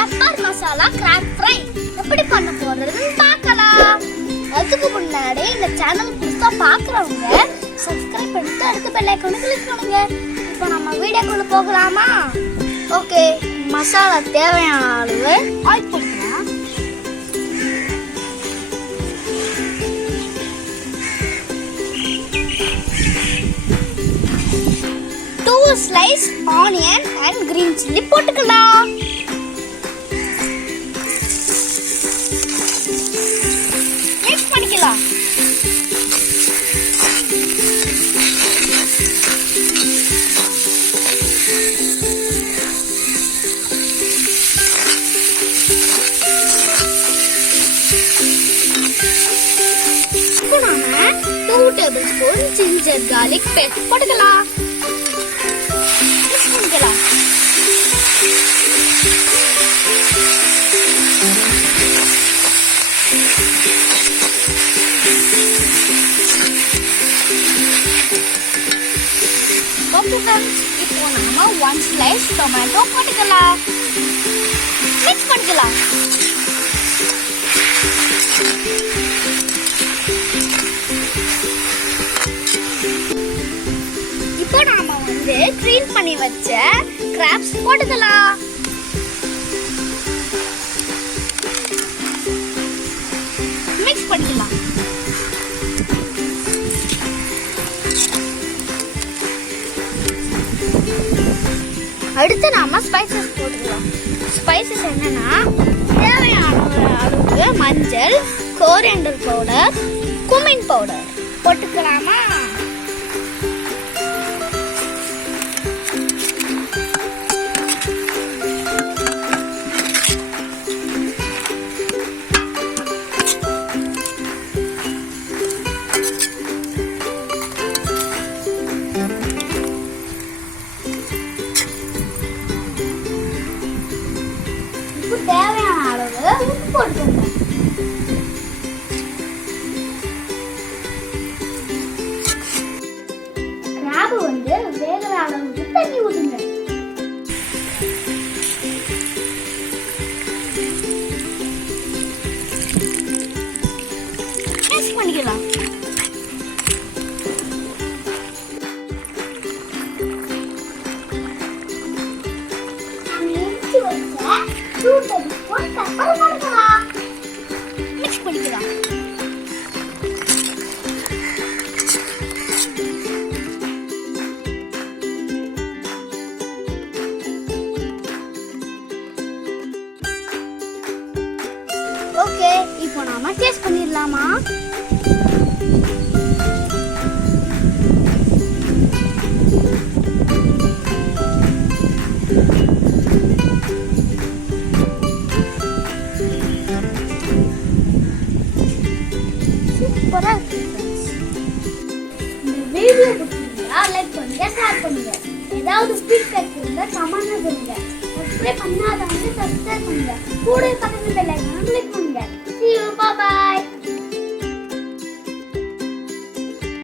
பெப்பர் masala graph fry எப்படி பண்ண போறதுன்னு பார்க்கலாம். அதுக்கு முன்னாடி இந்த சேனல் புதுசா பார்க்குறவங்க சப்ஸ்கிரைப் பண்ணிட்டு அடுத்த பெல் ஐகானை கிளிக் பண்ணுங்க. இப்போ நம்ம வீடியோக்குள்ள போகலாமா? ஓகே, மசாலா தேவையான அளவு ஆயில் போட்டுக்கலாம். Slice onion and green chilli போட்டுக்கலாம். மிக்ஸ் பண்ணிக்கலாம். இப்போ நாம 2 டேபிள்ஸ்பூன் ஜிஞ்சர் கார்லிக் பேஸ்ட் போட்டுக்கலாம். இப்போ நாம 1 ஸ்லைஸ் டொமேட்டோ போட்டுக்கலாம். மிக்ஸ் பண்ணிக்கலாம். இப்போ நாம க்ளீன் பண்ணி வச்ச கிராப்ஸ் போட்டுக்கலாம். மிக்ஸ் பண்ணிக்கலாம். அடுத்து நாம ஸ்பைசஸ் போட்டுக்கலாம். ஸ்பைசஸ் என்னன்னா தேவையான அளவுக்கு மஞ்சள், கோரியண்டர் பவுடர், குமின் பவுடர் போட்டுக்கலாமா? தேவையான அளவு உப்பு போட்டுக்கோங்க. கிராப் வேகிற அளவுக்கு தண்ணி ஊத்துங்க. மிக்ஸ் பண்ணிக்கலாம். மிக்ஸ் பண்ணிக்கலாம். ஓகே, இப்போ நாம டேஸ்ட் பண்ணிடலாமா? சூப்பரா இருக்கு फ्रेंड्स. இந்த வீடியோ பிடிச்சிருந்தா லைக் பண்ணுங்க, ஷேர் பண்ணுங்க. ஏதாவது ஃபீட்பேக் இருந்தா கமெண்ட்ல சொல்லுங்க. சப்ஸ்கிரைப் பண்ணாதவங்க சப்ஸ்கிரைப் பண்ணுங்க. கூட பக்கத்துல பெல் ஐகானை